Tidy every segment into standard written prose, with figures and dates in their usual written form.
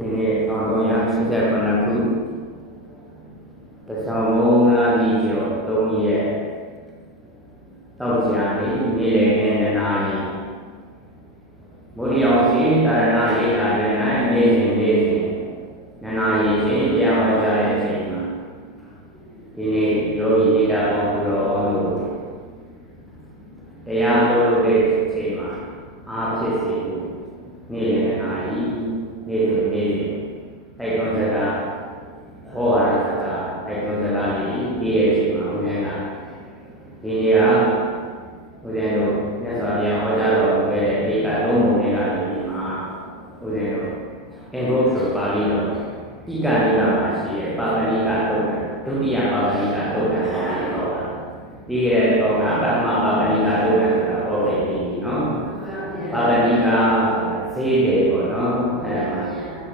ဒီနေ့1389ခုတခြားမုံလာပြီးကျော်3ရက်တောက်ကြနေနေ့လည်နဲ့နာရီမိုးရီအောင်စီတာရဏရေးတာတွင်နေ့စဉ်နာရီချင်းတရားဟောကြားတဲ့အချိန်မှာဒီနေ့ယောဂီနေတာပေါင်းတော်လို့တရားဟောလို့တဲ့အချိန်မှာအားဖြစ်စေဖို့နေ့လည်နာရီနေ့စဉ်တိုက်တွန်းစကားဟောရတဲ့စကားတိုက်တွန်းစကားလေးပြီးတဲ့အချိန်မှာဦးဇင်းကဒီနေ့ကဦးဇင်းတို့မြတ်စွာဘုရားဟောကြားတော်မူခဲ့တဲ့ဒီကသုံးပုံလေးကနေဒီမှာဦးဇင်းတို့အင်္ဂုတ္တပါဠိတော်ဤကတိကမှာရှိတဲ့ပါဠိကတုတ်ဒုတိယပါဠိကတုတ်တယ်ဟောတာဒီကဲတော့ကပထမပါဠိကတုတ်တယ်ဆိုတာဟောခဲ့ပြီနော်ပါဠိကဈေးတယ်ပေါ့နော်အဲ့ဒါ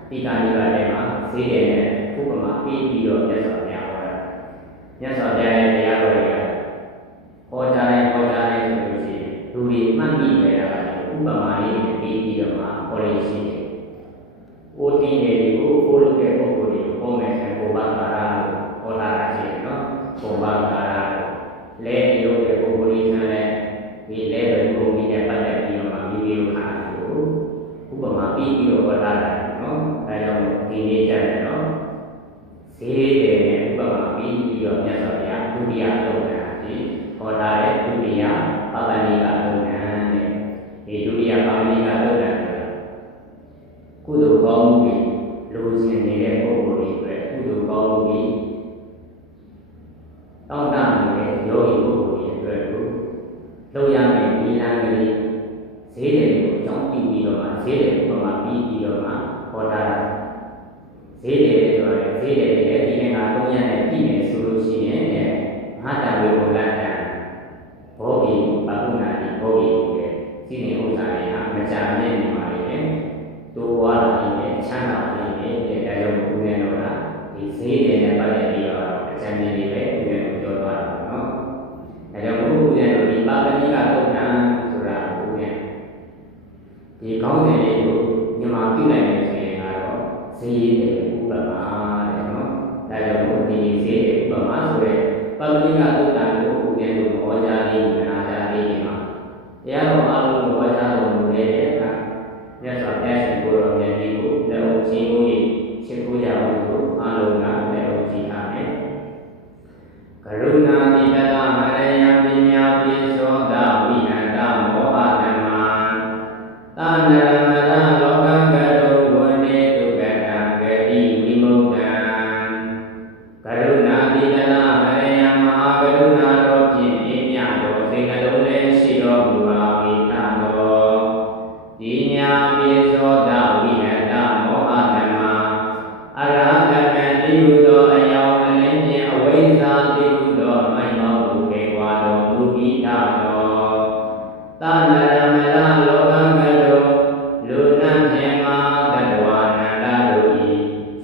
ဒီကနေ့ကလည်းမှာဈေးတယ်နဲ့ဥပမာပြီးတော့မြတ်စွာဘုရားဟောတာမြတ်စွာဘုရားရဲ့တရားတော်တွေကဟောကြားတယ်ဆိုလို့ရှိရင်လူတွေမှတ်မိနေတာကဥပမာလေးပြီးတော့မှဟောလို့ရှိတယ်။အိုတင်းတွေကိုကိုလုပ်တဲ့ပုဂ္ဂိုလ်တွေကိုပုံမဲ့ဆံပုံပါကာရလို့ဟောတာရှိတယ်နော်။ပုံပါကာရလဲလုပ်တဲ့ပုဂ္ဂိုလ်တွေဆံလဲဒီလဲတဲ့ပုဂ္ဂိုလ်တွေနဲ့ပတ်သက်ပြီးတော့မှမိမိတို့ခါကိုဥပမာပြီးတော့ဟောတာနော်။အဲကြောင့်ဒီနေ့ကျတယ်နော်။ဈေးတယ်နဲ့ဥပမာပြီးတော့မြတ်စွာဘုရားဒုတိယသုံးတာဒီဟောတာတဲ့ဒုတိယပါဠိကသုံးတာတဲ့ဒီဒုတိယပါဠိကသုံးတာကုသိုလ်ကောင်းမှုတွေလိုချင်နေတဲ့ပုဂ္ဂိုလ်တွေအတွက်ကုသိုလ်ကောင်းမှုတွေတောင်းတနေတဲ့ယောဂီပုဂ္ဂိုလ်တွေအတွက်ကိုလုပ်ရမယ့်ဒီလမ်းကလေးဈေးတယ်ကိုကြောင်းပြီးတော့မှဈေးတယ်ဥပမာပြီးတော့မှဟောတာဈေးတယ်ဆိုတော့ဈေးတယ်ရဲ့ဒီနေ့က3ရက်နဲ့ပြည်နေဆိုလို့ရှိရင်မဟာတဝေဘုလတ်တံဘောဂီပါဠုနာတိဘောဂီရဲ့စီနေဥစ္စာတွေဟာမကြာမြင့်နေပါလေတိုးဝါလာနေတဲ့ချမ်းသာနေတဲ့ဒါကြောင့်ဘုရားတော်ကဒီဈေးတယ်နဲ့ပတ်သက်ပြီးတော့အကျဉ်းကြီးလေးပဲဘုရားကိုပြောသွားတာနော်ဒါကြောင့်ဘုရားတော်ဒီပါဠိကတုတ်တံဆိုတာဘုရားဒီကောင်းတဲ့လေးကိုညီမပြုနိုင်တယ်ဆိုရင်ကတော့ဈေးတယ်ဥပမာတဲ့နော်ဒါကြောင့်ဘုရားဒီဈေးတယ်ဥပမာဆိုတဲ့ပါဠိကတုတ်တံကိုဘုရားတို့ဟောကြားလေးနာကြားလေးဒီမှာတရားတော်အားလုံးကိုဟောကြားတော်မူတဲ့အခါမြတ်စွာဘုရားရှင်ကိုယ်တော်မြတ်ကြီးကိုလက်အုပ်ချီးမူ၍ချစ်ကိုကြအောင်လို့အားလုံးကလက်အုပ်ချီးထားတယ်ကရုဏာတိတတမရယပညာပိသောတဝိဟန္တမောဟဓမ္မာသာနရမရလောကကရောဝနေတုကတံဂတိဝိမု ക്തံ ကရုဏာတိတတမရယမဟာကရုဏာတော်ဖြင့်အေးမြတော်စိတ်နှလုံးလည်းရှိတော်မူပါဝိသတော်ဒီညာပိသောတဝိဟန္တမောဟဓမ္မာအရဟတမံတိဟုသောအယောင်အလင်းဖြင့်အဝိဇ္ဇာတိဟုသောမိုက်မောက်ကိုကေဝါတော်မူပြီးတော်သာနရမရလောကကရောလူနတ်ဖြင့်မာတတဝနန္ဒတို့ဤ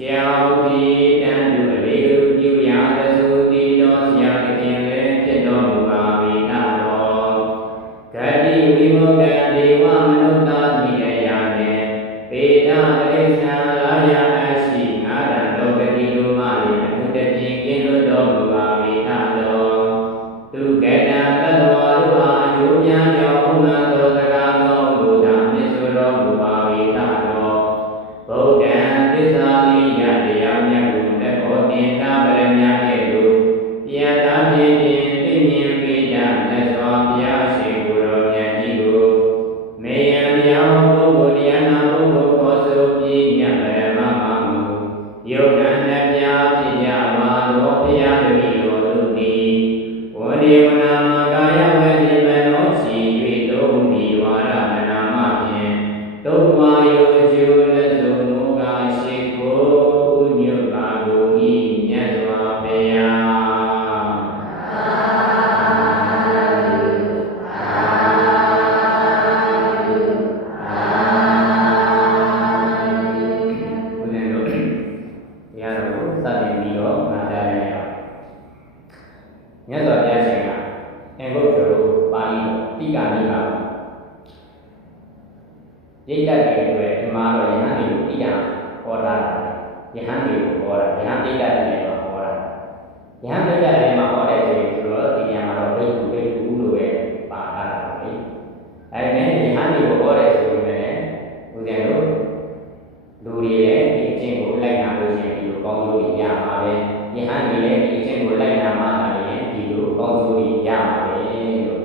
ကြောင့်ဒီတန်သူအလေးကိုပြုရသစုတိတော်ဆရာခင်လည်းဖြစ်တော်မူပါ၏တော်ဂတိဝိမု ക്ത ဒေဝမနုဿာတိယယနေပေဒတိသံလာယအရှိငါရတောဂတိလိုမ၏အထုတဖြင့်ကင်းလွတ်တော်မူပါ၏တော်သူကတံတတဝါတို့အားအကျိုးများကြောင့်ဘုရားတော်စကားတော်ဘုရားမြတ်စွာတော်မူပါ၏တော်ဗုဒ္ဓံသစ္စာလေးရတရားမြတ်ကိုလက်တော်တင်တာဗရမကဲ့သို့ပြန်သာဖြင့်သိမြင်ပေးကြမြတ်စွာဘုရားရှင်ကိုယ်တော်မြတ်ကြီးကိုမေယံမြောင်ပုဂ္ဂိုလ်တရားနာပုဂ္ဂိုလ်ခေါ်ဆိုပြီးည တာယဟန်တွေကိုဟောတာယဟန်ပိဋကတွေလည်းဟောတာယဟန်ပိဋကတွေမှာဟောတဲ့ဆိုရင်ဆိုတော့ဒီနေရာမှာတော့ဘိက္ခုလို့ပဲပါတာပါလေအဲဒီနဲ့ယဟန်တွေကိုဟောတဲ့ဆိုရင်လည်းဦးဇင်းတို့လူတွေလည်းဒီအချင်းကိုလိုက်နာလို့ရှိရင်ဒီလိုကောင်းကျိုးတွေရမှာပဲယဟန်တွေလည်းဒီအချင်းကိုလိုက်နာမှသာရင်ဒီလိုကောင်းကျိုးတွေရမှာပဲလို့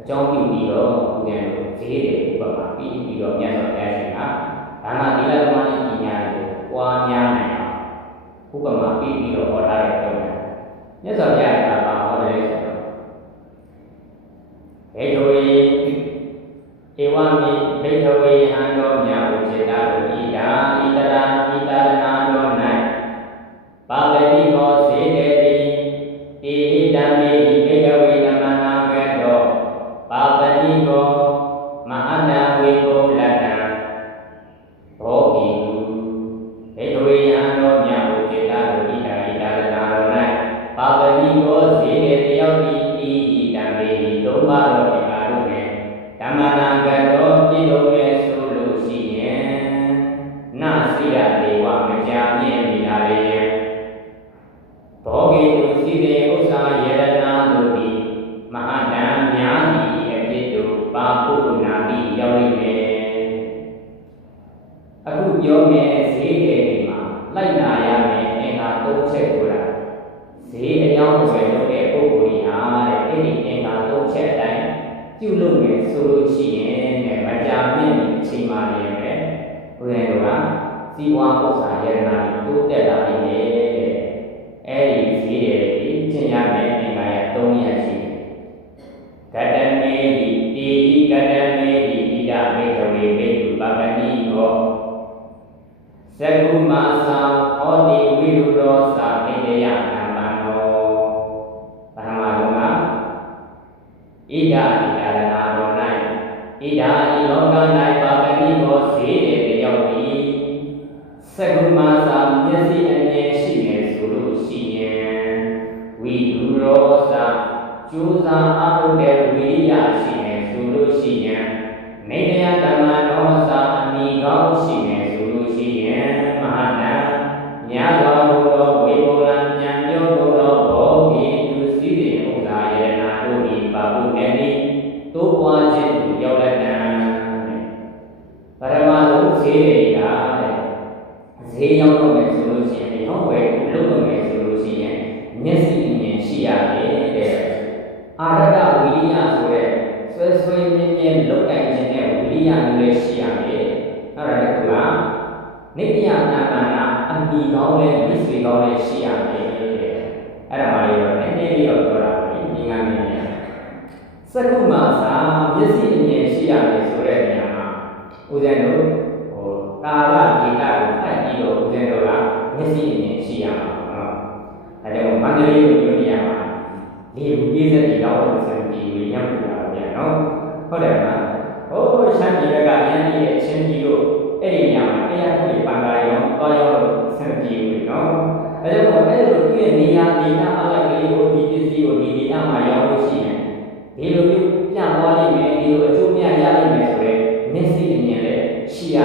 အကြောင်းပြုပြီးတော့ဦးဇင်းတို့ဈေးတွေဥပမာပြီးတော့မြတ်စွာဘုရားရှင်ကဒါနသီလသမာဓိပညာတွေကိုပွားများနိုင်အောင်ဥပမာပြီးတော့ဟောထားတဲ့ပုံစံမြတ်စွာဘုရားကဟောတယ်ဆိုတော့ဘေကဝေဧဝမိဘေကဝေဟံတော်မြတ်ဝိจิตာတို့ဣဒာဣတရာဣတရဏတော်၌ပါဠိကောစေတေတိဣဟိတမေဘေကဝေဓမ္မနာကတောပါဠိကောမဟာနာဝေကုလတံဘောဂိတုဘေကဝေယံတော်မြတ်ဝိจิตာတို့ဣဒာဣတရဏတော်၌ပါဠိကောစေတေတယောက်ဤဣဟိတမေသုံးပါးတော်ဓမ္မနာကတောပြည်တော်ရဲ့ဆိုလို့ရှိရင်နစိရဒေဝမကြာမြင့်နေတာလေဘောဂိတုစီတေဥစ္စာယေရနာတို့သည်မဟာတံများဤအဖြစ်တို့ပါပုဒ္ဒနာတိရောက်နေတယ်အခုပြောမယ့်ဈေးတွေမှာလိုက်နာရမယ်အင်္ဂါ၃ချက်ကိုလားဈေးအကြောင်းတွေလုပ်တဲ့ပုဂ္ဂိုလ်ကြီးဟာတဲ့အဲ့ဒီအင်္ဂါ၃ချက်အတိုင်းပြုလုပ်မယ်ဆိုလို့ရှိရင်တဲ့မကြာမြင့်အချိန်မှလည်းပဲဘုရားတို့ကစီဝါဥစ္စာယရနာတိုးတက်လာပြီတဲ့အဲ့ဒီဈေးတွေကျင့်ရမယ်အင်္ဂါရ၃ရပ်ရှိတယ်ကတမေဟိတိဟိကတမေဟိဣဒမေခဝေဘေတုပပတိကောသကုမသာဟောတိဝိရုရောသာဣတယနာမနောပထမဆုံးကဣဒဣဒရဏတော်၌ဣဒဤလောက၌ပါပတိကိုစေတဲ့တယောက်ဤသကုမသာမျက်စိအမြင်ရှိနေဆိုလို့ရှိရင်ဝိဒုရောသာကျိုးစားအထုတဲ့ဝိရိယရှိနေဆိုလို့ရှိရင်နေတယဓမ္မနောသာအမိကောင်းရှိနေဆိုလို့ရှိရင်မဟာတံညာတော်ဘုရောဝေဘုလံဉာဏ်ပြောဘုရောဘောဂိတုစီတိဥဒ္ဒါယေနာတို့ဤပါပုနေတိတိုးပွားခြင်းကိုရောက်လက်တံပရမလို့ဈေးတွေကဈေးရောက်လို့မယ်ဆိုလို့ရှိရင်ဟောဝယ်လုပ်လို့မယ်ဆိုလို့ရှိရင်မျက်စိအမြင်ရှိရတယ်တဲ့အာရဒဝိရိယဆိုတဲ့ဆွဲဆွဲမြင်းမြင်းလုတ်တိုင်ခြင်းနဲ့ဝိရိယမျိုးလေးရှိရတယ်အဲ့ဒါလည်းကနိတ္တယနာမနာအမိကောင်းတဲ့မိတ်ဆွေကောင်းတဲ့ရှိရတယ်အဲ့ဒါမှလည်းတော့နည်းနည်းလေးတော့ပြောတာပဲဒီငါမြင်နေစကုမသာမျက်စိအမြင်ရှိရတယ်ဆိုတဲ့နေရာမှာဦးဇင်းတို့ကာလဒေတာကိုဖတ်ပြီးတော့ဦးဇင်းတို့ကမျက်စိအမြင်ရှိရမှာနော်အဲဒါကြောင့်မန္တလေးကိုပြောနေရမှာဒီလူကြီးစက်ကြီးတော့စံဒီဝေရောက်လာပြန်နော်ဟုတ်တယ်မလားဟိုရှမ်းပြည်ဘက်ကအရင်ကြီးရဲ့ချင်းကြီးတို့အဲ့ဒီနေရာမှာတရားထုတ်ပန်ကားရောတောင်းရောက်စံဒီဝေနော်အဲဒါကြောင့်အဲ့လိုသူ့ရဲ့နေရာဒေတာအလိုက်ကလေးကိုဒီပစ္စည်းကိုဒီဒေတာမှာရောက်လို့ရှိရင်ဒီလိုမျိုးပြန်သွားလိမ့်မယ်ဒီလိုအကျိုးများရလိမ့်မယ်ဆိုတော့မျက်စိအမြင်လည်းရှိရ